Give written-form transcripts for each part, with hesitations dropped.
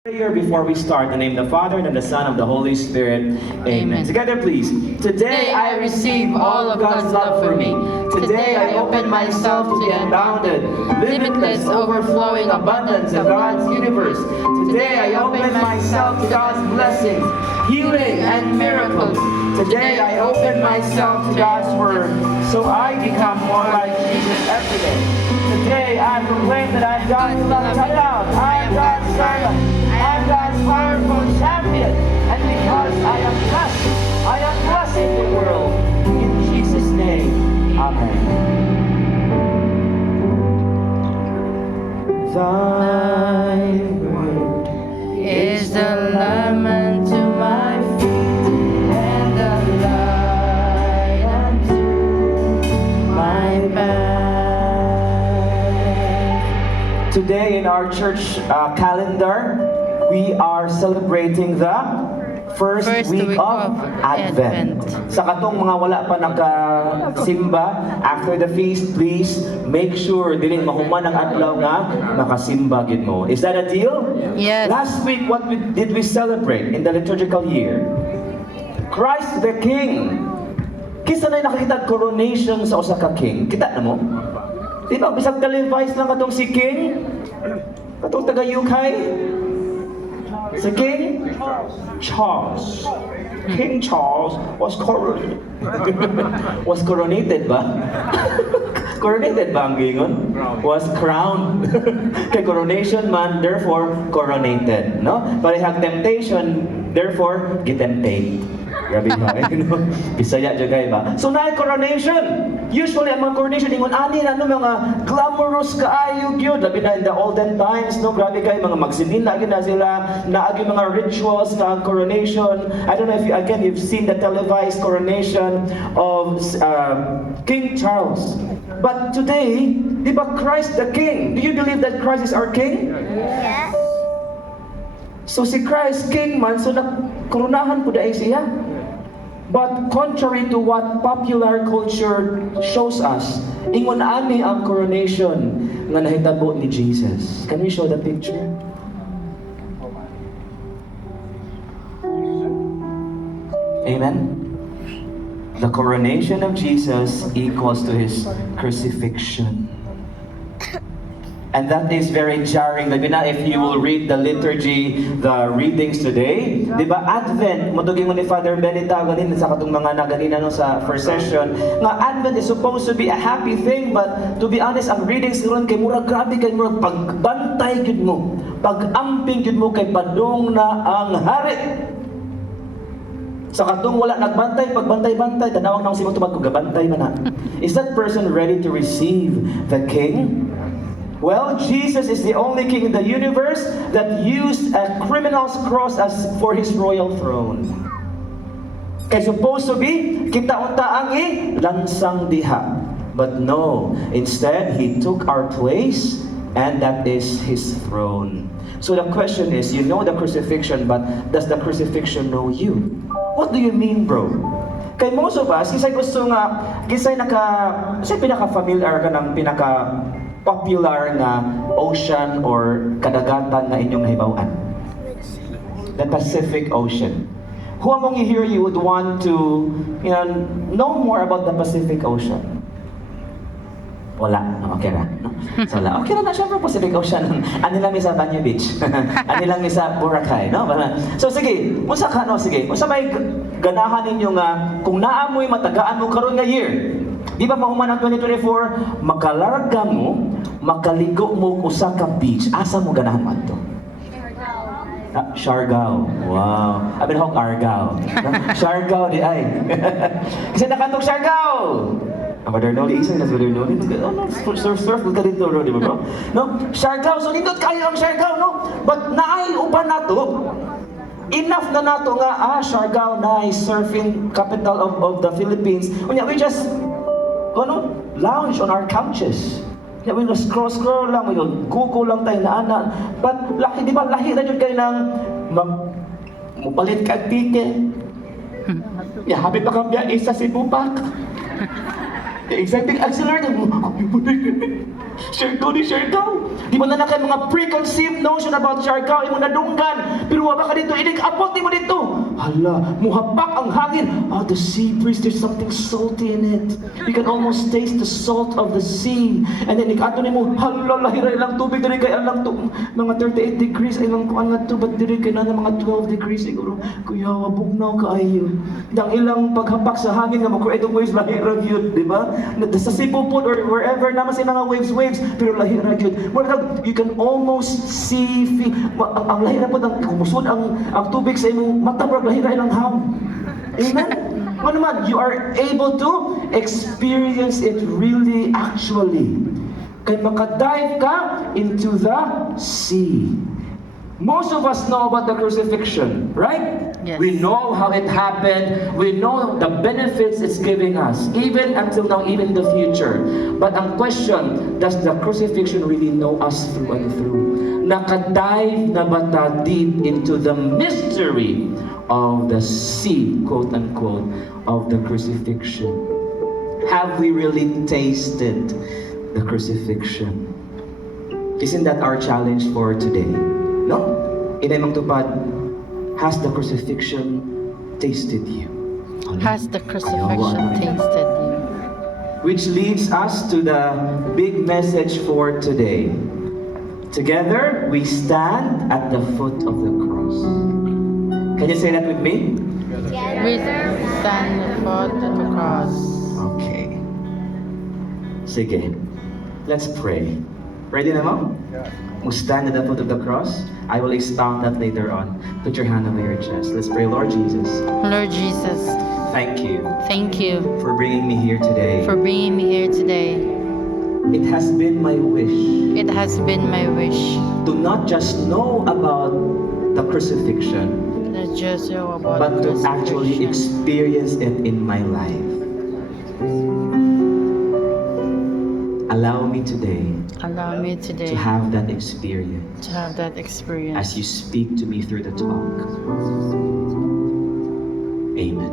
Prayer before we start, in the name of the Father, and of the Son, and of the Holy Spirit. Amen. Together, please. Today I receive all of God's love for me. Today I open myself to the unbounded, limitless, overflowing abundance of God's universe. Today I open myself to God's blessings, healing, and miracles. Today I open myself to God's Word, so I become more like Jesus every day. Today I proclaim that I'm God's beloved child. I am God's servant. I am God's powerful champion. And because I am blessing the world. In Jesus' name, Amen. Thy word is the lamp unto my feet and the light unto my path. Today in our church calendar, we are celebrating the first week of Advent. Sa katong mga wala pa nakasimba, after the feast, please make sure dili mahuman ang adlaw nga makasimba gid mo. Is that a deal? Yes. Last week, what did we celebrate in the liturgical year? Christ the King. Kisa na nakita coronation sa usa ka king. Kita na mo? Di ba, bisag televised lang katong si King? Katong taga-UK? Si King Charles. King Charles was coronated ba? Coronated ba ang gingon? Was crowned. Kay coronation man, therefore coronated, no? Parehag temptation, therefore gitemptate. Grabe ba? Bisaya dyan kayo ba? So na coronation. Usually ang mga coronation, ingon ani na mga glamorous kaayo gyud, labi na in the olden times, no? Grabe kayo, mga magsilin lagi na sila, naagi mga rituals na coronation. I don't know if you've seen the televised coronation of King Charles. But today, di ba Christ the King? Do you believe that Christ is our King? Yes. So si Christ King man, so nakoronahan po dahil siya. But contrary to what popular culture shows us, ingon ani ang coronation nga nahitabo ni Jesus. Can we show the picture? Amen? The coronation of Jesus equals to His crucifixion. And that is very jarring. Labi na if you will read the liturgy, the readings today, di ba Advent, matugin mo ni Father Benita ganin sa katong mga naganina no sa first session, nga Advent is supposed to be a happy thing, but to be honest, ang readings ron kay murag grabe kay murag pagbantay gyud mo, pag-amping gyud mo kay padung na ang hari. Sa katong wala nagbantay, pagbantay-bantay, tanawang nang simo tumag gabantay man na. Is that person ready to receive the King? Well, Jesus is the only king in the universe that used a criminal's cross as for his royal throne. Kaya supposed to be, kita unta ang lansang diha. But no, instead, he took our place, and that is his throne. So the question is, you know the crucifixion, but does the crucifixion know you? What do you mean, bro? Kay most of us, kisay gusto nga, kisay pinaka-familiar ka ng pinaka-popular na ocean or kadagatan na inyong nahibawan? The Pacific Ocean. Who among you here you would want to, know more about the Pacific Ocean? Wala. Okay na. No? So, wala. Okay na syempre Pacific Ocean. Ani lang sa Banyo Beach. Ani lang sa Boracay, no? So sige, unsa ka no sige. Unsa may ganahan ninyo nga kung naamoy matagaan mo karon nga year. Di ba mahuman ang 2024, makalarga mo, makaligo mo usa ka beach. Asa mo ganahan man to? Siargao. Wow. Abi na Argao. Siargao di ay. Kasi nakatong Siargao. Ang Brother Noli, isa na Brother Noli. Surf ka dito, di ba bro? No? Siargao, so nindot kayo ang Siargao, no? But naay uban nato. Enough na nato nga, Siargao na surfing capital of the Philippines. Unya, we just, lounge on our couches. Yeah, we just scroll lang, we Google lang tayo na ana. But, di ba, lahi na dyan kayo ng mupalit ka ticket. Yeah, habit pa kang biya isa si Bupak. Exciting accelerate. Siargao. Di mo na kayo mga preconceived notion about Siargao, imo nadunggan. Pero wala ka dito, apot di mo dito. Hala, muhapak ang hangin. Oh, the sea breeze, there's something salty in it. You can almost taste the salt of the sea. And then ikato ni mo, hala, lahira ilang tubig, diri kay alang to, mga 38 degrees, ilang kuan nga to, but diri kay na mga 12 degrees siguro. Kuya, wabugnaw kaayo. Dang ilang paghapak sa hangin nga mo, itong waves lahira yun, di ba? Sa Cebu po or wherever naman sila nga waves, pero lahira yun. You can almost see, ang lahira po, kumusod ang tubig sa imong mata, pero lahira ilang ham. Amen? Ano naman, you are able to experience it really, actually. Kaya makadive ka into the sea. Most of us know about the crucifixion, right? Yes. We know how it happened. We know the benefits it's giving us, even until now, even in the future. But ang question, does the crucifixion really know us through and through? Nakadive na ba ta deep into the mystery of the sea, quote unquote, of the crucifixion? Have we really tasted the crucifixion? Isn't that our challenge for today? No? Inay mang tupad, has the crucifixion tasted you? Has the crucifixion tasted you? Which leads us to the big message for today. Together, we stand at the foot of the cross. Can you say that with me? We stand before the cross. Okay. Sige. Let's pray. Ready na mo? We'll stand at the foot of the cross. I will expound that later on. Put your hand over your chest. Let's pray. Lord Jesus, Lord Jesus, thank you thank you for bringing me here today. for bringing me here today. It has been my wish It has been my wish to not just know about the crucifixion, that just know about but the to actually crucifixion. experience it in my life. Allow me today Allow me today to have that experience to have that experience. as you speak to me through the talk. Amen.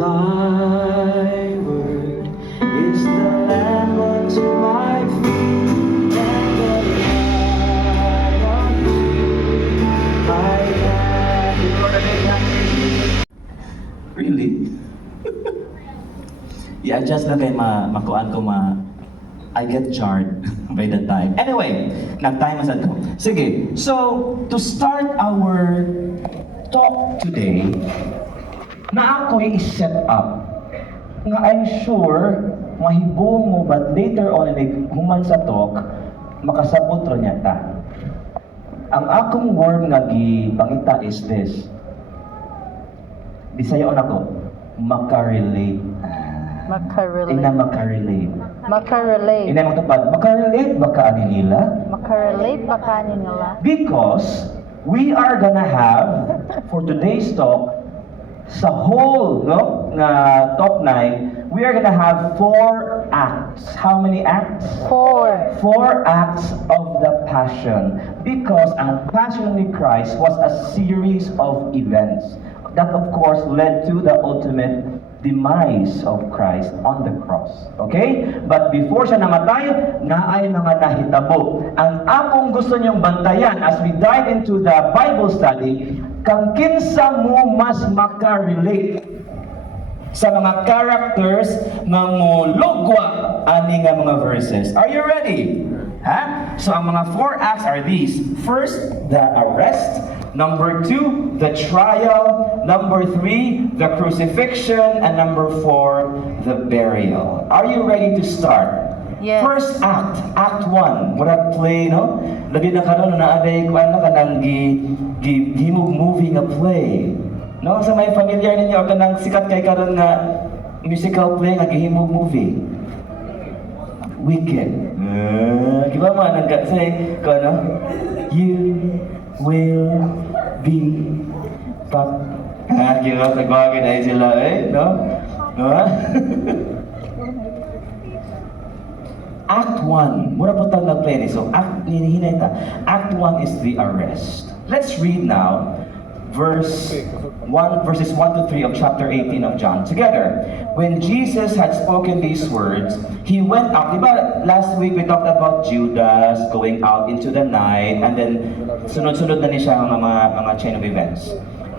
Thy word is the lamp unto my feet and the light unto my path. Really? I-adjust lang kay makuan ko I get jarred by the time. Anyway, nag-time masad ko. Sige, so to start our talk today, na ako'y i-set up. Nga I'm sure, mahibong mo, but later on, human sa talk, makasabot ro niya ta. Ang akong word nga gipangita is this. Bisayaon ako, makarelate. Makarelate. Ina makarelate. Makarelate. Ina mo tupad, makarelate ba ka ani nila? Makarelate ba kanin nila? Because we are gonna have, for today's talk, sa whole na top 9, we are gonna have 4 acts. How many acts? 4. 4 acts of the Passion. Because ang Passion ni Christ was a series of events that of course led to the ultimate demise of Christ on the cross. Okay? But before siya namatay, naay mga nahitabo. Ang akong gusto niyong bantayan as we dive into the Bible study, kang kinsa mo mas makarelate sa mga characters nga mologwa ani nga mga verses. Are you ready? Ha? So ang mga 4 acts are these. First, the arrest. Number 2, the trial. Number 3, the crucifixion. And number 4, the burial. Are you ready to start? Yes. First act, Act 1. Murag play, no? Labi na karon na aday ko ano kanang gimug movie nga play. No, sa may familiar ninyo kanang sikat kay karon nga musical play nga gihimog movie. Wicked. Giba man ang say ko no? You will be back. Giba sa bagay na sila no? No? Act 1. Mura po tayo nag-play ni. So, Act 1 is the arrest. Let's read now verses 1 to 3 of chapter 18 of John together. When Jesus had spoken these words, he went out. Diba, last week we talked about Judas going out into the night, and then sunod-sunod na niya siya mga chain of events.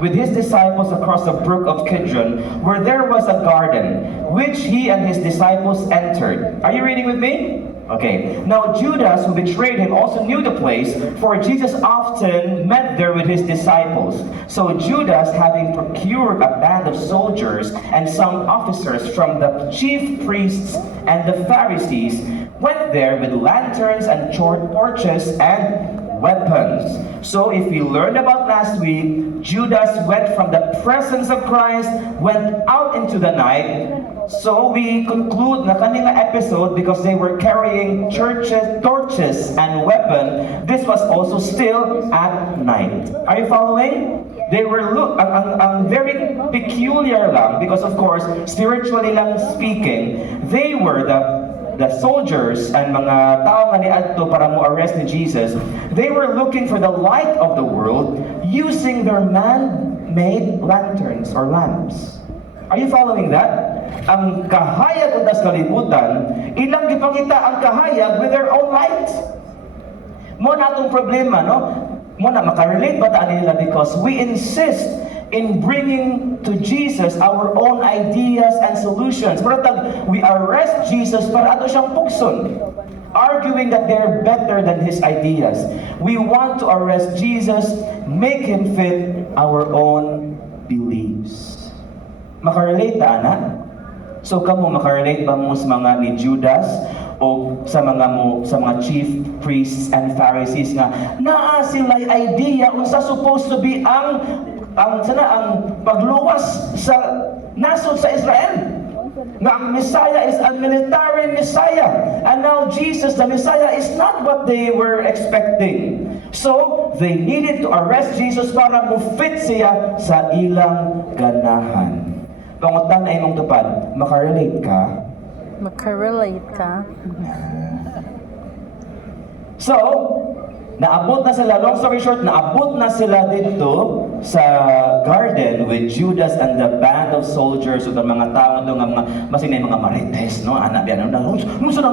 With his disciples across the brook of Kidron, where there was a garden, which he and his disciples entered. Are you reading with me? Okay. Now Judas, who betrayed him, also knew the place, for Jesus often met there with his disciples. So Judas, having procured a band of soldiers and some officers from the chief priests and the Pharisees, went there with lanterns and torches and weapons. So if we learned about last week, Judas went from the presence of Christ, went out into the night. So we conclude na kanina episode, because they were carrying torches and weapon, this was also still at night. Are you following? They were ang very peculiar lang, because of course, spiritually lang speaking, they were the soldiers and mga tao nga ni adto para mo arrest ni Jesus. They were looking for the light of the world using their man-made lanterns or lamps. Are you following that? Ang kahayag undas kalibutan, ilang gipangita ang kahayag with their own light. Mo na atong problema, no? Mo na makarelate ba ta nila, because we insist in bringing to Jesus our own ideas and solutions. Pero we arrest Jesus para ato siyang pugson, arguing that they're better than his ideas. We want to arrest Jesus, make him fit our own beliefs. Makarelate ta, ana? So kamo makarelate ba mo sa mga ni Judas o sa mga chief priests and Pharisees nga naa sila'y idea kung sa supposed to be ang pagluwas sa nasod sa Israel? Nga ang Messiah is a military Messiah, and now Jesus the Messiah is not what they were expecting. So they needed to arrest Jesus para mo-fit siya sa ilang ganahan. Pangutan na imong tupad, makarelate ka? Makarelate ka? So, naabot na sila, long story short, naabot na sila dito sa garden with Judas and the band of soldiers, o mga tao doon, mga masinay mga marites, no? Anak yan, no? Nung sana,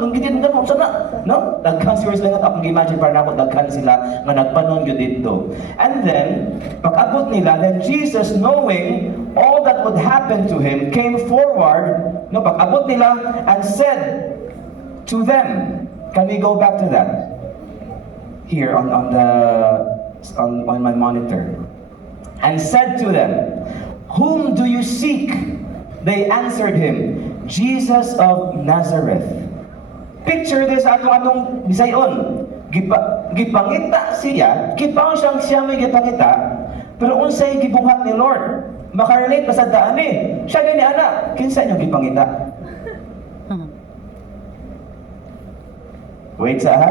nung gitin, no? Dagkan seriously nga, akong imagine para na ako, dagkan sila, nga nagpanon yun dito. And then, pag-abot nila, then Jesus, knowing all that would happen to him, came forward, no? Pag-abot nila, and said to them, can we go back to that? Here on my monitor, and said to them, "Whom do you seek?" They answered him, "Jesus of Nazareth." Picture this atong Bisayon. Gipangita siya, kipaw siya may gipangita, pero unsay gibuhat ni Lord? Makarelate ba sa daan eh? Siya gani ana, kinsa inyong gipangita? Wait sa ha?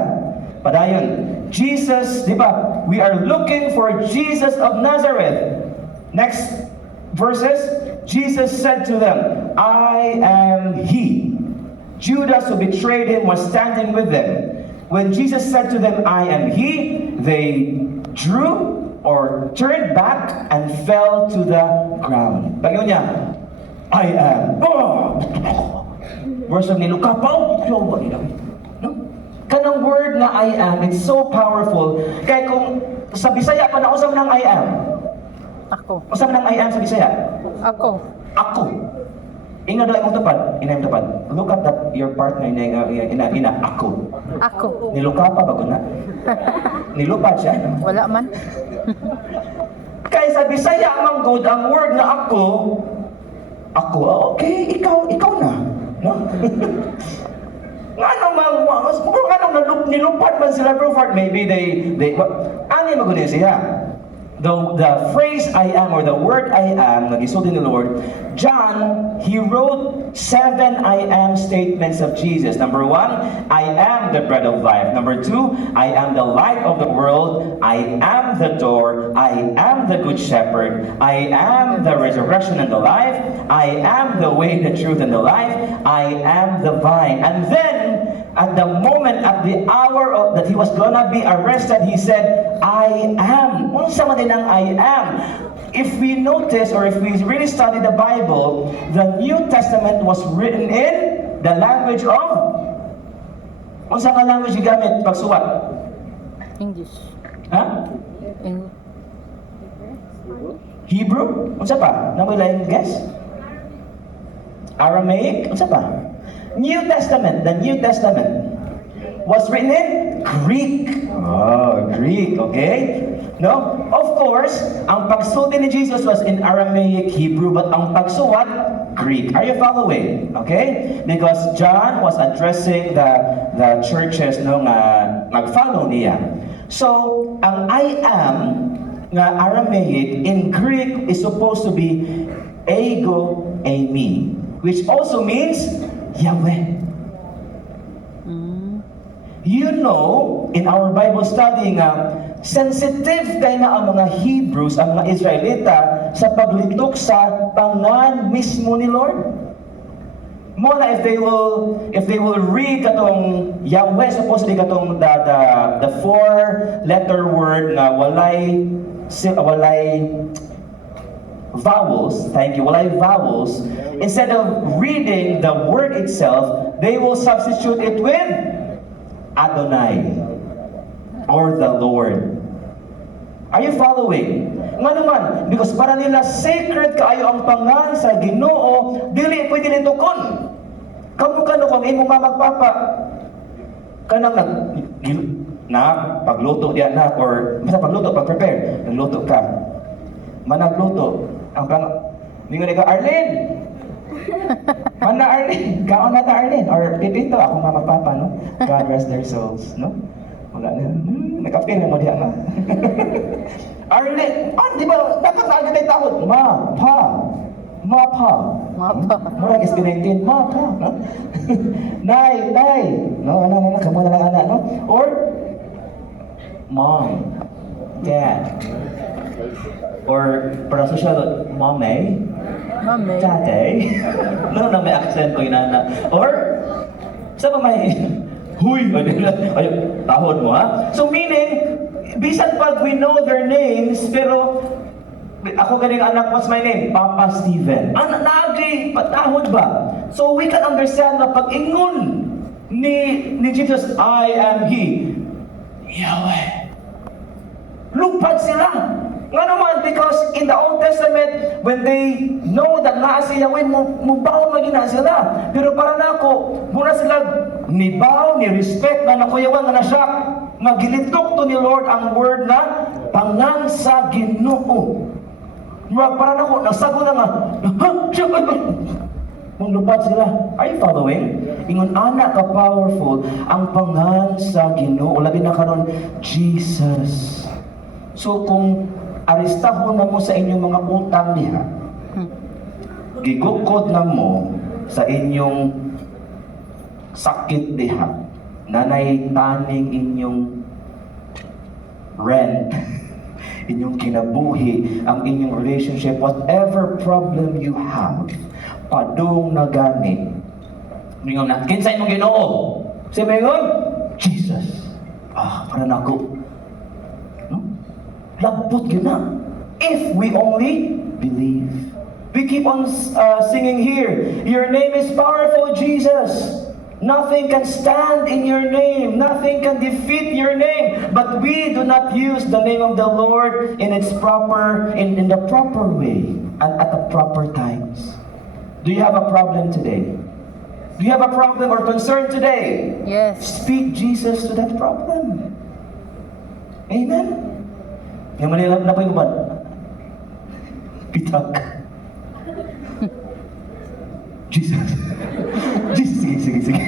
Padayon. Jesus, di ba? We are looking for Jesus of Nazareth. Next verses, Jesus said to them, "I am he." Judas, who betrayed him, was standing with them. When Jesus said to them, "I am he," they drew or turned back and fell to the ground. Pagyo niya, "I am." Verse of nilukapaw. Kanang word na I am, it's so powerful. Kaya kung sa Bisaya pa na, usap ng I am. Ako. Usap ng I am sa Bisaya. Ako. Ako. Ina daw imong tupad. Ina imong tupad. Look at that, your partner, ina, ako. Ako. Niluka pa ba na? Nilupad siya. Wala man. Kaya sa Bisaya, ang good, ang word na ako, okay, ikaw na. No? Anong nilupad man sila, bro? Maybe they ano yung magunin siya? The phrase I am, or the word I am, nagisulti ni Lord, John, he wrote 7 I am statements of Jesus. Number 1, I am the bread of life. Number 2, I am the light of the world. I am the door. I am the good shepherd. I am the resurrection and the life. I am the way, the truth, and the life. I am the vine. And then, at the moment, at the hour that he was gonna be arrested, he said, I am. Unsa man din ang I am. If we notice, or if we really study the Bible, the New Testament was written in the language of, unsa nga language gigamit pagsuwat? English. Ha? English. Hebrew? Unsa pa? Namoy lain guess? Aramaic? Unsa pa? New Testament, the New Testament was written in Greek. Oh, Greek, okay? No? Of course, ang pagsulti ni Jesus was in Aramaic, Hebrew, but ang pagsuwat, Greek. Are you following? Okay? Because John was addressing the churches no nga nag-follow niya. So, ang I am nga Aramaic in Greek is supposed to be ego eimi, which also means Yahweh. You know, in our Bible study nga, sensitive kay na ang mga Hebrews, ang mga Israelita, sa paglitok sa pangan mismo ni Lord. Mo na if they will read katong Yahweh, supposedly katong the four-letter word na walay vowels, thank you, walay vowels, instead of reading the word itself, they will substitute it with Adonai, or the Lord. Are you following? Nga naman, because para nila sacred kaayo ang pangan sa Ginoo, dili pwede nitukon. Kamu kung imo magpapa kanang pagluto diyan na, or basta pagluto, pag-prepare, nagluto ka. Managluto, ang ningon ka, Arlene! Mana Arlene, kaon na ta Arlene, or pipito, akong magpapa, no? God rest their souls, no? Wala na, nagka-feel na mo diyan, na. Arlene, di ba, nakakaagad ay tawad, ma, pa. Murag is connected, ma, pa, no? Nay, no, kamo na lang anak, no? Or, mom, dad, or para social, mommy, tate, no, na may accent ko inana, or, sa pa may, huy, ay, tahod mo ha? So meaning, bisan pag we know their names, pero, ako ganing anak, what's my name? Papa Steven. Naagay, patahod ba? So we can understand na pag ingon ni Jesus, I am He, Yahweh. Lupad sila. Nga naman, because in the Old Testament, when they know that naa si Yahweh, mubaw magina sila. Pero para na ako, muna sila nibaw, ni-respect na nakuyawan nga na siya. Magilitok to ni Lord ang word na pangang sa Ginoo. Para na ako, nasago na nga, mong lupad sila. Are you following? Ingon, anak ka powerful, ang pangang sa Ginoo. Labi na karon, Jesus. So kung arestahon na mo sa inyong mga utang diha, gigukod na mo sa inyong sakit diha, nanay taning inyong rent, inyong kinabuhi, ang inyong relationship, whatever problem you have, padung na gani, ningon na, kinsay mong Ginoo? Sabi ngayon, Jesus. Para na ako. Labot yun na. If we only believe. We keep on singing here. Your name is powerful, Jesus. Nothing can stand in your name. Nothing can defeat your name. But we do not use the name of the Lord in its proper, in the proper way and at the proper times. Do you have a problem today? Do you have a problem or concern today? Yes. Speak Jesus to that problem. Amen? Yung Manila na po yung ban. Pitak. Jesus. Sige.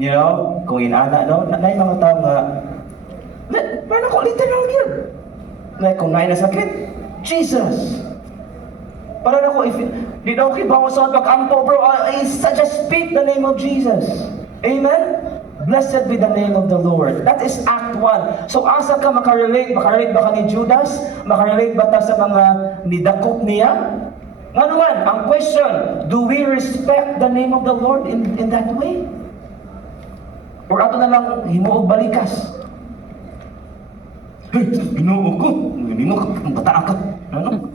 You know, kung inana, no? Na yung mga tao nga, parang ako literal yun. Like, kung nain na sakit, Jesus. Parang ako, if di daw kibaw sa pag-ampo, bro, just speak the name of Jesus. Amen? Blessed be the name of the Lord. That is Act 1. So asa ka makarelate? Makarelate ba ka ni Judas? Makarelate ba ta sa mga nidakop niya? Nga naman, ang question, do we respect the name of the Lord in that way? Or ato na lang himuog balikas? Ginoo ko, hindi mo bata ka. Ano?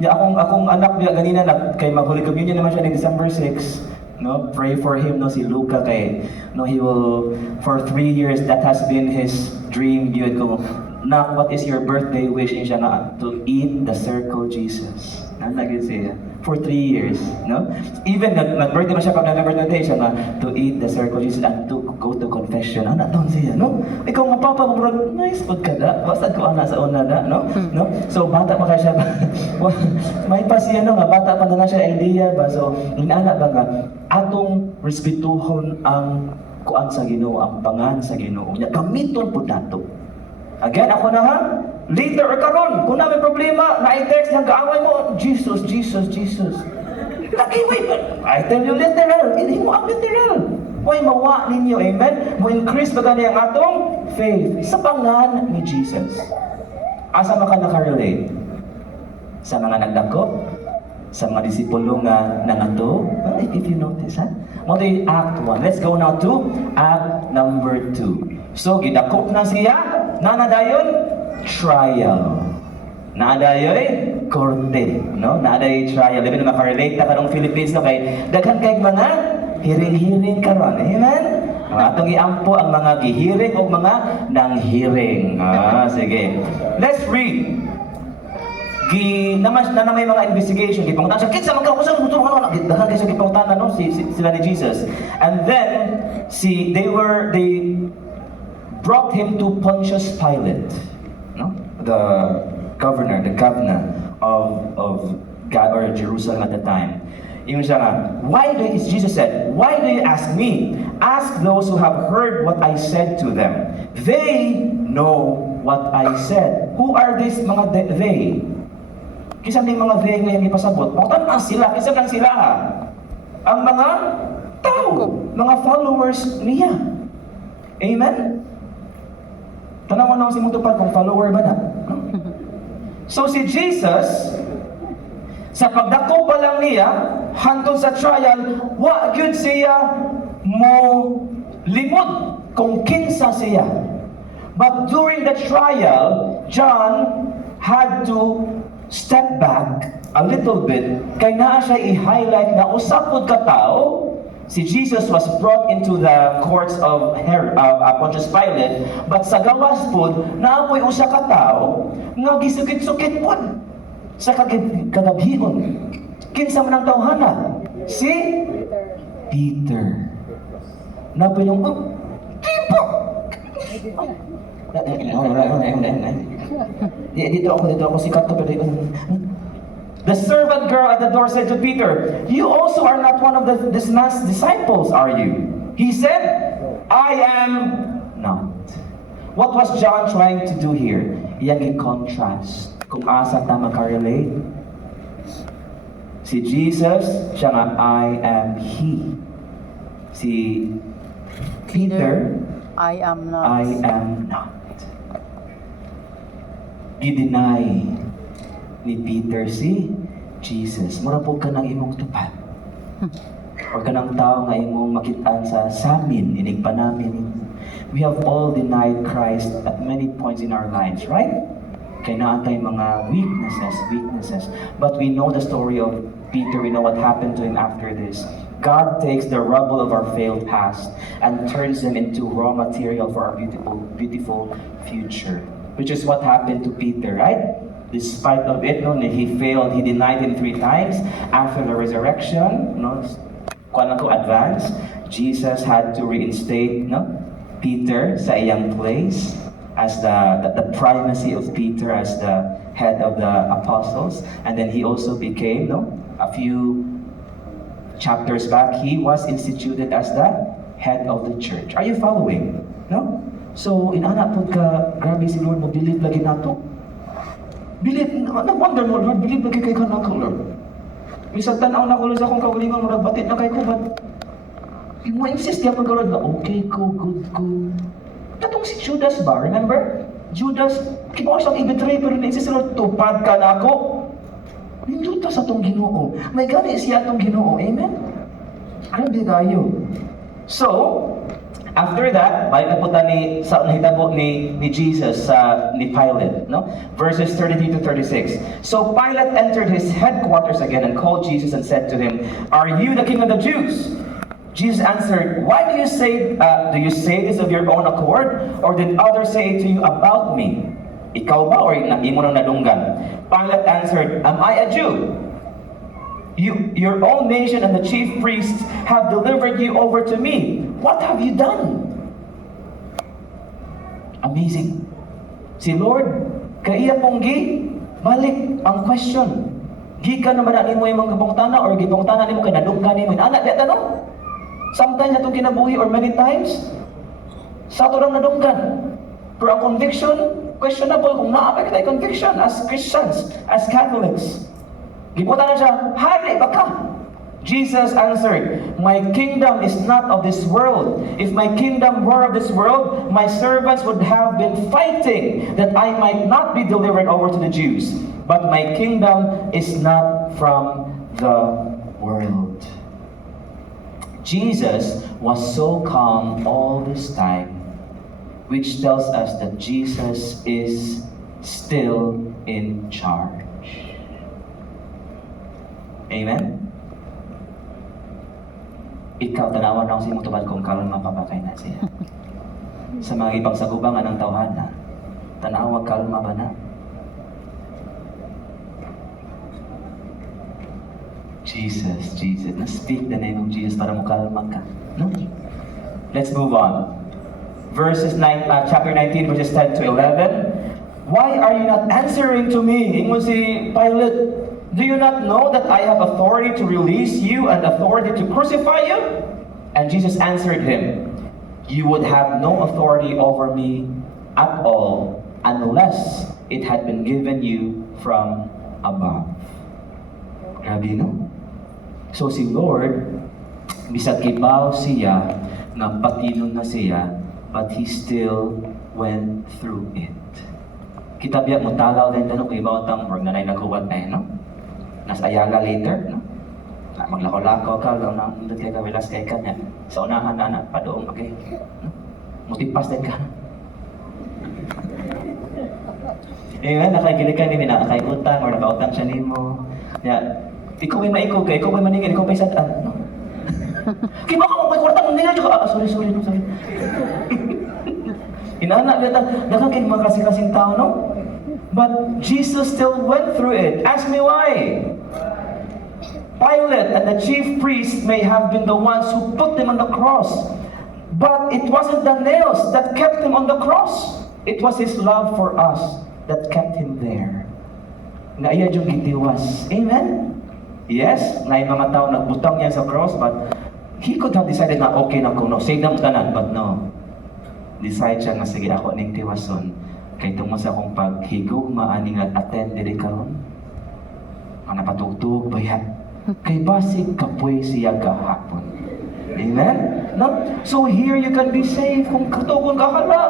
Ya akong anak biya ganina na kay mag-Holy Communion naman siya ni December 6. No, pray for him no si Luca kay no he will for 3 years that has been his dream yun ko. Nak, what is your birthday wish? Siya na to eat the circle Jesus. Nalagay siya. For 3 years, no? Even nag-birthday man siya pag November 20, siya na to eat the circle Jesus and to go to confession. Ano doon siya, no? Ikaw nga papa mo, nice pod ka da. Basta ko ana sa una da, no? No? So bata pa kaya siya. May pa siya no nga bata pa na siya idea ba. So inana ba nga atong respetuhon ang kuan sa Ginoo, ang pangan sa Ginoo. Nya gamiton pud nato. Again, ako na ha? Later or karon, kung na may problema, na-text ng kaaway mo, Jesus, Jesus, Jesus. Wait, I tell you literal, hindi mo ang literal. Huwag mawa ninyo, amen? Mo increase ba gani ang atong faith sa pangan ni Jesus. Asa maka nakarelate? Sa mga nagdako? Sa mga disipulo nga nangato? Well, if you notice, ha? Mo di Act 1. Let's go now to Act number 2. So, gidakop na siya, nanadayon, trial. Naadayoy, korte. No? Naadayoy trial. Labi na makarelate na karong Philippines, no? Kay daghan kay mga hiring-hiring karon. Amen? Atong iampo ang mga gihiring o mga nanghiring. Sige. Let's read. Na may mga investigation, gipangutan siya, kinsa man ka usan mo tulungan na daghan kay sa gipangutan no sila ni Jesus. And then they brought him to Pontius Pilate, no? The governor of God or Jerusalem at the time. Yung siya nga, Jesus said, why do you ask me? Ask those who have heard what I said to them. They know what I said. Who are these mga they? Kisa ng mga they ngayong ipasabot. Makatan sila, kisa lang sila ha. Ang mga tao, mga followers niya. Amen? Tanawan naman si Mutupad kung follower ba na. So si Jesus, sa pagdako pa lang niya, hantong sa trial, wa gyud siya mo limot kung kinsa siya. But during the trial, John had to step back a little bit kay naa siya i-highlight na usapod ka tao. Si Jesus was brought into the courts of Pontius Pilate, but sa gawas pod naapoy usa ka tao nga gisukit-sukit pod sa kadaghion. Kinsa man ang tawhana? Si Peter. Naapoy yung tipo. Dito ako sikat to pero the servant girl at the door said to Peter, "You also are not one of this man's disciples, are you?" He said, "I am not." What was John trying to do here? Iyang i-contrast kung asa ta makarelate. Si Jesus, siya nga, I am He. Si Peter, I am not. I am not. I-deny ni Peter si Jesus. Mura po ka ng imong tupad. O ka ng tao nga imong makitaan sa samin, inigpa namin. We have all denied Christ at many points in our lives, right? Kaya naatay mga weaknesses. But we know the story of Peter. We know what happened to him after this. God takes the rubble of our failed past and turns them into raw material for our beautiful future. Which is what happened to Peter, right? Despite of it, no, he failed. He denied him 3 times. After the resurrection, no, advance, Jesus had to reinstate, no, Peter sa iyang place as the primacy of Peter as the head of the apostles, and then he also became, no, a few chapters back, he was instituted as the head of the church. Are you following? No? So, inaana po ka, grabe si Lord, mag-believe lagi nato. Believe, nag-wonder mo, Lord, believe lagi kay ka na ko, Lord. Misang tanaw na ko, Lord, sa akong kaulingan, Lord, batit na kay ko, but mo insist niya pag Lord, okay ko, good ko. Tatong si Judas ba, remember? Judas, kibawas ang i-betray, pero na-insist, Lord, tupad ka na ako. Minuto sa tong Ginoo. May gani siya tong Ginoo. Amen? Grabe kayo. So, after that, balik na punta sa nahitabo ni Jesus ni Pilate, no? Verses 33 to 36. So Pilate entered his headquarters again and called Jesus and said to him, "Are you the king of the Jews?" Jesus answered, "Why do you say this of your own accord, or did others say it to you about me? Ikaw ba or imo nang nadunggan?" Pilate answered, "Am I a Jew? Your own nation and the chief priests have delivered you over to me. What have you done?" Amazing. Si Lord, kaiya pong balik ang question. Gikan naman na mo yung mga gibongtana or gibongtana nimo kay nadunggan nimo. Anak, di tanong. Sometimes atong kinabuhi or many times, sa ato lang nadunggan. Pero ang conviction, questionable kung naapay kita conviction as Christians, as Catholics. Gibutan na siya, hari ba ka? Jesus answered, "My kingdom is not of this world. If my kingdom were of this world, my servants would have been fighting that I might not be delivered over to the Jews. But my kingdom is not from the world." Jesus was so calm all this time, which tells us that Jesus is still in charge. Amen? Ikaw, tanawan na ako sa imong tubad kung kalma papakay na siya. Sa mga ibang sagubangan ng tawhana, tanawa kalma ba na? Jesus. Na-speak the name of Jesus para mo kalma ka. No? Let's move on. Chapter 19, verses 10 to 11. "Why are you not answering to me?" Ingon si Pilate. "Do you not know that I have authority to release you and authority to crucify you?" And Jesus answered him, "You would have no authority over me at all unless it had been given you from above." Grabe, no? So si Lord, bisag kibaw siya, nga patinon na siya, but He still went through it. Kita biya mo talaw din tanong kay ibaw tang na nagkuwat na no? Nas Ayala later, no? Na maglakaw-lakaw ka, lang nang hindi ka wilas kay ka niya. Sa unahan na pa doon, okay? No? Mutipas din ka. Amen, nakagili ka ni nakakautang or nakautang siya nimo. Ya, ikaw may maikaw ka, ikaw may maningin, ikaw may sadaan. No? Kaya baka mo may kwartang nila, sorry, no, sorry. Inaanak niya, nakakain mga kasing tao, no? But Jesus still went through it. Ask me why. Pilate and the chief priests may have been the ones who put him on the cross. But it wasn't the nails that kept him on the cross. It was His love for us that kept Him there. Na iya yung gitiwas. Amen? Yes, na yung mga tao nagbutang niya sa cross, but He could have decided na okay na kung no, save na mo tanan, but no. Decide siya nga, sige ako ning tiwason. Kay tungo sa akong paghigugma aning attend diri karon. Ang napatugtog baya. Kay basig kapoy siya gahapon. Amen? No? So here you can be safe kung katugon ka hala.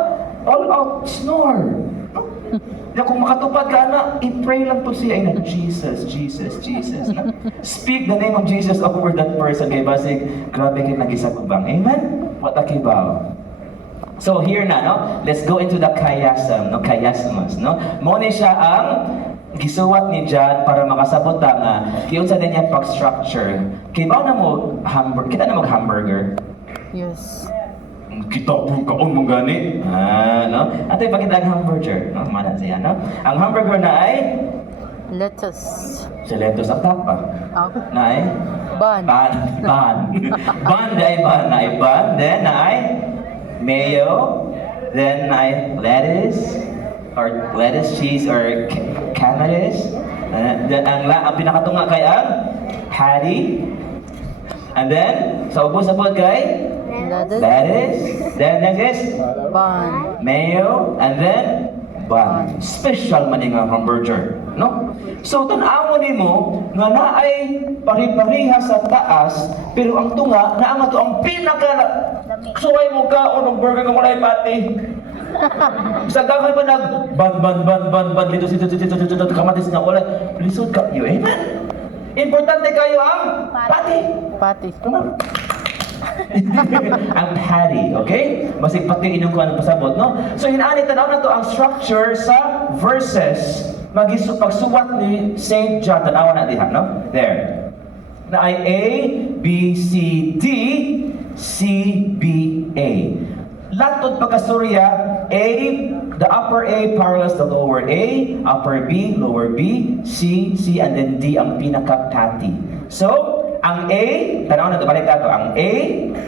All out snore. No? Na kung makatupad ka na, i-pray lang po siya na Jesus. No? Speak the name of Jesus over that person. Kay basig, grabe kayo nagisagubang. Amen? What a kibaw. So here na, no? Let's go into the chiasm, no? Chiasmus, no? Muna siya ang gisuwat ni John para makasabot nga kiyon sa niya pag-structure. Kibaw na mo kita na mag-hamburger. Yes. Kita po kaon mong gani. No? Ato ipakita ang hamburger. No? Mana siya, no? Ang hamburger na ay Lettuce. sa lettuce ang tapa. Na ay Bun. Bun dahil bun na ay bun. Then na ay mayo. Then na ay lettuce. Or lettuce, cheese, or camaris. Then ang pinakatunga kay ang patty. And then, sa ubos na po kay lettuce. Then next is Bun. mayo. And then bun. Special man nga hamburger. No? So, tan-awo nimo nga naay pari-pariha sa taas, pero ang tunga, naa nga to ang pinaka suway mo ka o ng burger kung walay pati. Sa gagawin pa ban, dito, kamatis na wala. Lisod ka, you, amen? Importante kayo ang pati. Pati. Come on. Ang patty, okay? Basig pati inyong kuha ng pasabot, no? So, hinaani tanaw na to ang structure sa verses pagsuwat ni St. John. Tanawa na diha, no? There. Na ay A, B, C, D, C, B, A. Latod pagkasurya, A, the upper A parallels the lower A, upper B, lower B, C, C, and then D ang pinaka-patty. So, ang A, tanaw na ito, balik nato, ang A,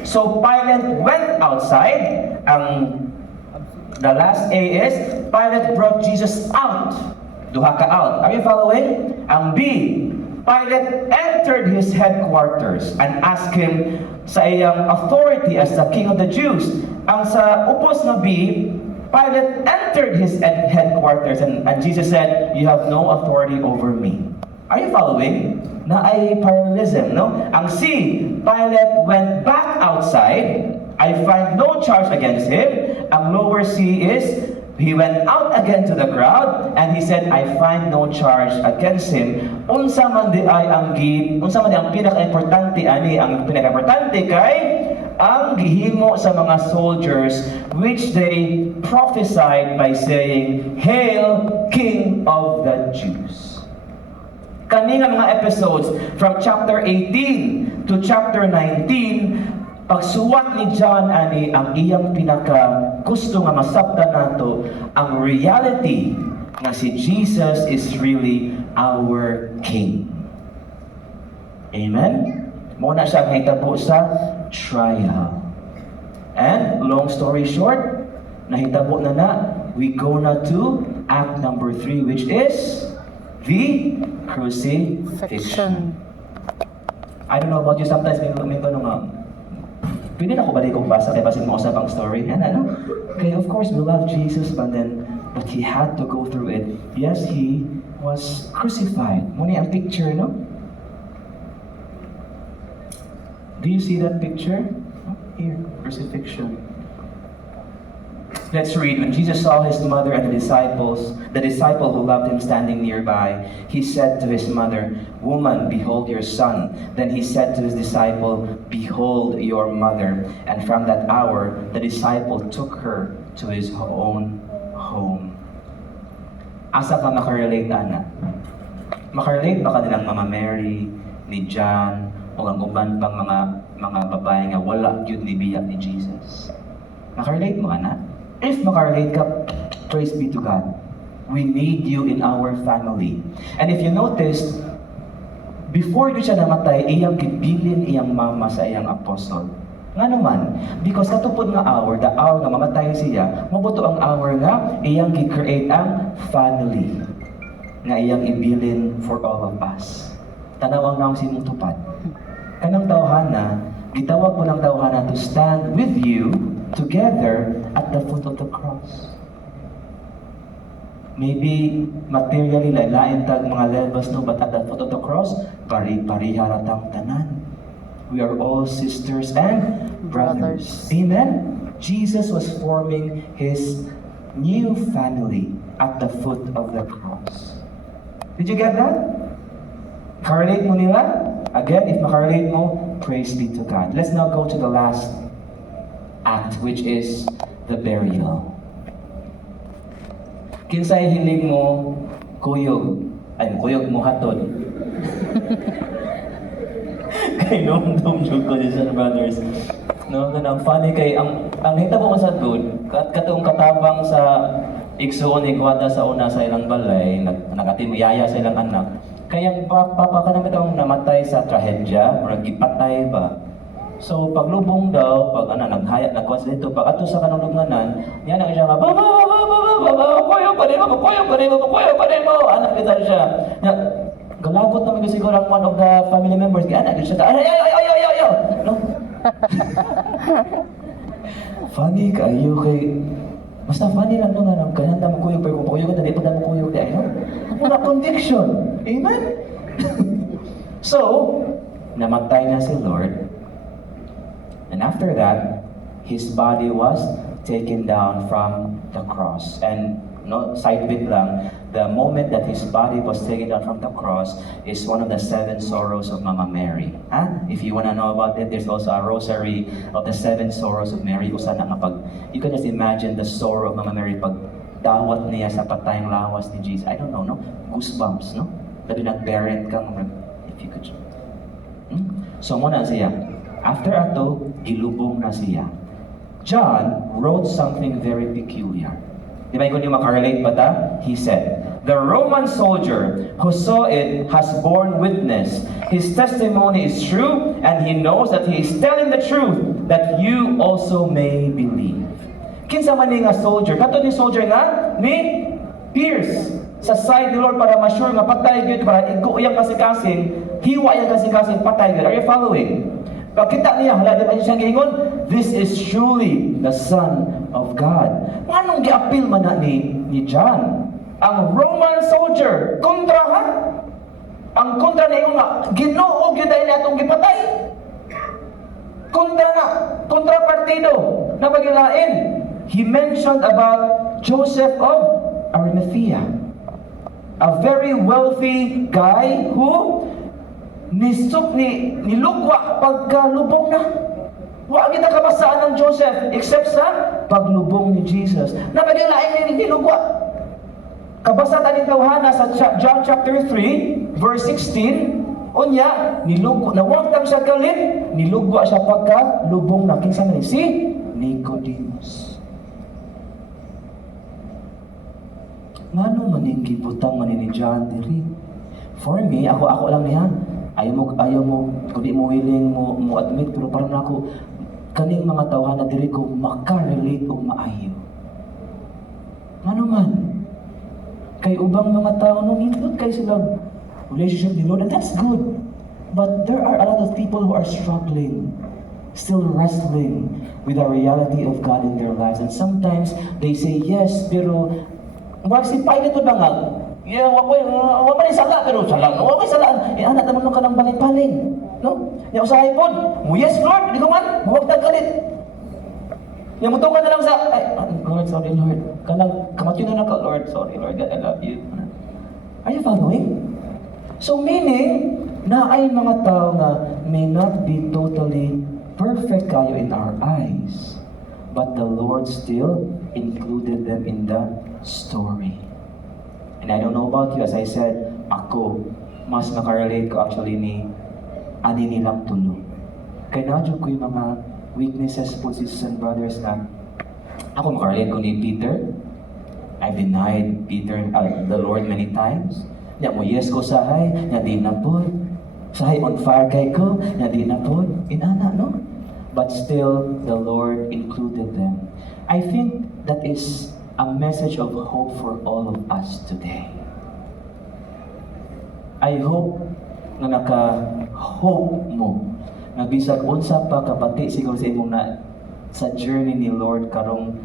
so Pilate went outside, the last A is, Pilate brought Jesus out, duha ka out. Are you following? Ang B, Pilate entered his headquarters and asked him sa iyang authority as the king of the Jews. Ang sa upos na B, Pilate entered his headquarters and Jesus said, "You have no authority over me." Are you following? Na ay parallelism, no? Ang C, Pilate went back outside. I find no charge against him. Ang lower C is, he went out again to the crowd and he said, I find no charge against him. Unsa man di ay unsa man di ang pinaka-importante ani, ang pinaka-importante kay ang gihimo sa mga soldiers which they prophesied by saying, "Hail, King of the Jews." Kanina mga episodes from chapter 18 to chapter 19, pagsuwat ni John ani ang iyang pinaka gusto nga masabtan nato ang reality na si Jesus is really our King. Amen? Muna siya nahitabo sa trial. And long story short, nahitabo na we go na to act number 3, which is the crucifixion. I don't know about you, sometimes may tanong nga, pwede na ko balik kong basa kaya basin mo sa pang story. And ano? Okay, of course, we love Jesus, but he had to go through it. Yes, he was crucified. Muna ang picture, no? Do you see that picture? Here, crucifixion. Let's read. When Jesus saw his mother and the disciple who loved him standing nearby, he said to his mother, "Woman, behold your son." Then he said to his disciple, "Behold your mother." And from that hour, the disciple took her to his own home. Asa ka makarelate, Ana? Makarelate ba ka nilang Mama Mary, ni John, o ang uban pang mga babae nga wala yun nibiyak ni Jesus? Makarelate mo, Ana? If makarelate ka, praise be to God. We need you in our family. And if you noticed, before di siya namatay, iyang gibilin iyang mama sa iyang apostol. Nga naman, because katupod nga hour, the hour nga mamatay siya, mabuto ang hour nga, iyang gi-create ang family. Nga iyang ibilin for all of us. Tanawang naong simong tupad. Kanang tawhana, gitawag mo ng tawhana to stand with you together at the foot of the cross. Maybe materially lain tag mga levels, no, but at the foot of the cross, pari-pariha ratang tanan. We are all sisters and brothers. Amen? Jesus was forming his new family at the foot of the cross. Did you get that? Correlate mo nila? Again, if makorelate mo, praise be to God. Let's now go to the last act, which is the burial. Kinsay hilig mo kuyog, kuyog mo hatod. Kay dum jud ko sa brothers. No, kanang funny kay ang hitabo ko sa good, katong katabang sa igsuon ni Guada sa una sa ilang balay, nagatimiyaya sa ilang anak. Kaya papa ka naman namatay sa trahedya, murag ipatay ba. So paglubong daw, pag nagkuha sa dito, pag ato sa kanang lubnganan, yan ang siya nga, kuyo pa rin mo, anak kita siya. Galagot naman ko siguro ang one of the family members, kaya anak siya, ayaw, no? Funny kayo kay, basta funny lang no, nga, kananda mo kuyo, pero kung kuyo ka, dali pa na mo kuyo, kaya no? Wala conviction, amen? So, namatay na si Lord. And after that, his body was taken down from the cross. And no, side bit lang, the moment that his body was taken down from the cross is one of the 7 sorrows of Mama Mary. If you want to know about it, there's also a rosary of the 7 sorrows of Mary. Kung saan you can just imagine the sorrow of Mama Mary pag dawat niya sa patayang lawas ni Jesus. I don't know, no? Goosebumps, no? Labi nag-parent kang, if you could. So muna siya. After ato, gilubong na siya. John wrote something very peculiar. Di ba kung di makarelate ba ta? He said, "The Roman soldier who saw it has borne witness. His testimony is true, and he knows that he is telling the truth, that you also may believe." Kinsa man ni nga soldier? Kato ni soldier nga ni Pierce sa side ni Lord para ma-sure nga patay gyud, para igo iyang kasing-kasing, hiwa iyang kasing-kasing, patay gyud. Are you following? Pagkita niya, hala di ba siya giingon, "This is truly the Son of God." Anong gi-appeal man na ni John? Ang Roman soldier, kontra ha? Ang kontra na yung Ginoo gyud ay natong gipatay. Kontra na, kontra partido na pagilain. He mentioned about Joseph of Arimathea, a very wealthy guy who nilugwa pagkalubong na. Wa kita kabasaan ng Joseph except sa paglubong ni Jesus. Napadilain ni nilugwa. Kabasa tani tawhana sa John chapter 3 verse 16. Unya nilugwa nawagtang siya kalit, nilugwa siya pagkalubong na. Kinsa man si Nicodemus. Ngano man ning gibutang man ni John diri? For me, ako lang niya. Ayaw mo, kung di mo willing mo admit, pero parang ako, kaning mga tawhana diri ko makarelate o maayo. Ano man? Kay ubang mga tao nung hindot kay sila relationship ni Lord, and that's good. But there are a lot of people who are struggling, still wrestling with the reality of God in their lives. And sometimes they say yes, pero si Pilate ba nga? Yeah, wa man sala pero sala. Wa kay sala. Anak naman ka ng paling-paling, no? Ya usahay pod. Yes Lord, di ko man mawagtag kalit. Ya mutungan na lang sa Lord, sorry Lord. Kanang kamatyo na ka Lord, sorry Lord, God, I love you. Are you following? So meaning na ay mga tao nga may not be totally perfect kayo in our eyes, but the Lord still included them in the story. And I don't know about you, as I said, ako, mas makarelate ko actually ani nilang tulo. Kaya nadyo ko yung mga weaknesses po, sisters and brothers, na ako makarelate ko ni Peter. I denied the Lord many times. Nya mo yes ko sahay, nya di na po. Sahay on fire kay ko, nya di na po. Inana, no? But still, the Lord included them. I think that is a message of hope for all of us today. I hope na naka-hope mo na bisag unsa pa kapati siguro sa imong na sa journey ni Lord karong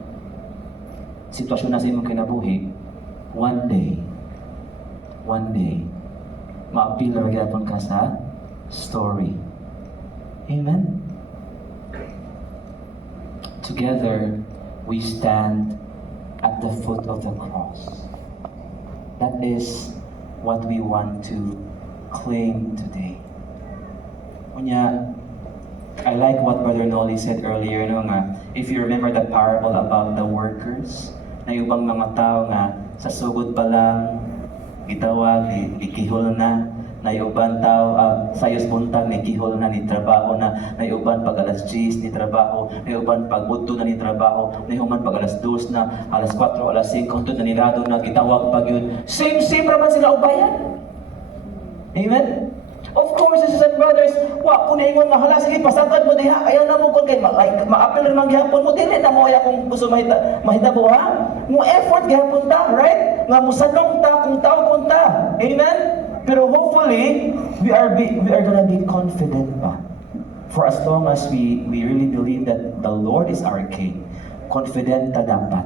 sitwasyon na sa imong kinabuhi, one day ma-appeal na magyapon ka sa story. Amen? Together we stand at the foot of the cross. That is what we want to claim today. Kunya, I like what Brother Nolly said earlier, no, nga, if you remember the parable about the workers, na ibang mga tao nga sa sugod pa lang gitawag, ikihol na uban tao sayos buntag ni kihol na ni trabaho na uban pag alas 10 ni trabaho, na uban pag udto na ni trabaho, na human pag alas 2 na, alas 4, alas 5 hangtod na nilado na gitawag pag yun. Same ra man sila ubayan. Amen. Of course, sisters and brothers, wa ko ningon nga hala sige pasagad mo diha, ayaw na mo kon kay ma-appeal rin man gihapon mo, dili na mo ay akong gusto mahitabo ha. Mo effort gihapon ta, right? Nga musadong ta kung tao kung ta. Amen. Pero hopefully, we are gonna be confident pa. For as long as we really believe that the Lord is our King, confident ta dapat.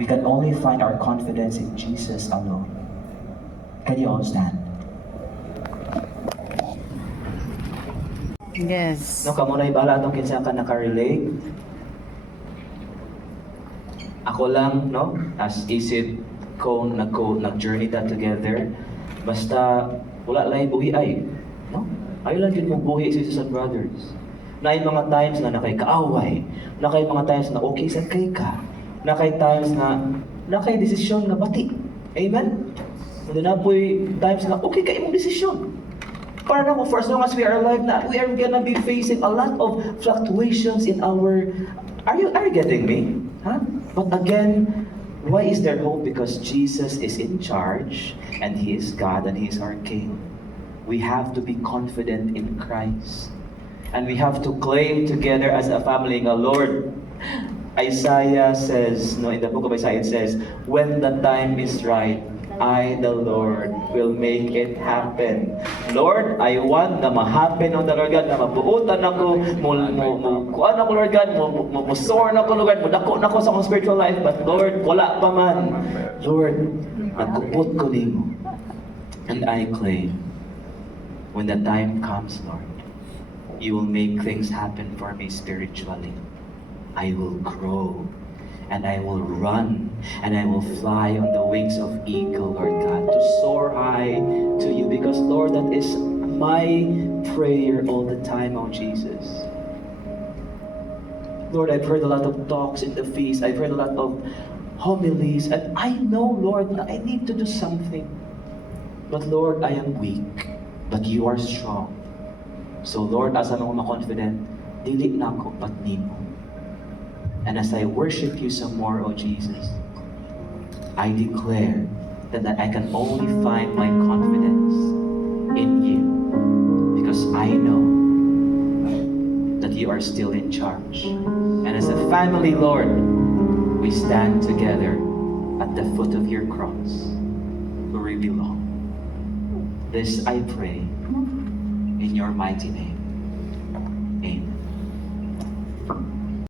We can only find our confidence in Jesus alone. Can you all stand? Yes. No, kamo na ibala atong kinsa ka nakarelate. Ako lang, no? As Isid ko, nag-journey ta together. Basta, wala lang buhi ay. No? Ayaw lang din mong buhi, sisters and brothers. Na yung mga times na nakay kaaway. Na kay mga times na okay sa kay ka. Na kay times na kay desisyon na bati. Amen? Hindi na po'y times na okay kayo mong desisyon. Para na for as long as we are alive na, we are gonna be facing a lot of fluctuations in our... Are you getting me? Huh? But again, why is there hope? Because Jesus is in charge, and He is God, and He is our King. We have to be confident in Christ. And we have to claim together as a family, Lord, Isaiah says, no, in the book of Isaiah it says, when the time is right, I, the Lord, will make it happen. Lord, I want na ma-happen on the Lord God, na mabuutan ako, kuan ako Lord God, soar na ako Lord God, dako na ako sa akong spiritual life, but Lord, wala pa man. Lord, nagkupot ko nimo. And I claim, when the time comes, Lord, you will make things happen for me spiritually. I will grow. And I will run, and I will fly on the wings of eagle, Lord God, to soar high to you. Because, Lord, that is my prayer all the time, oh Jesus. Lord, I've heard a lot of talks in the feast. I've heard a lot of homilies, and I know, Lord, that I need to do something. But, Lord, I am weak, but you are strong. So, Lord, as I'm confident, dili na ako, but nimo. And as I worship you some more, oh Jesus, I declare that I can only find my confidence in you because I know that you are still in charge. And as a family, Lord, we stand together at the foot of your cross where we belong. This I pray in your mighty name. Amen.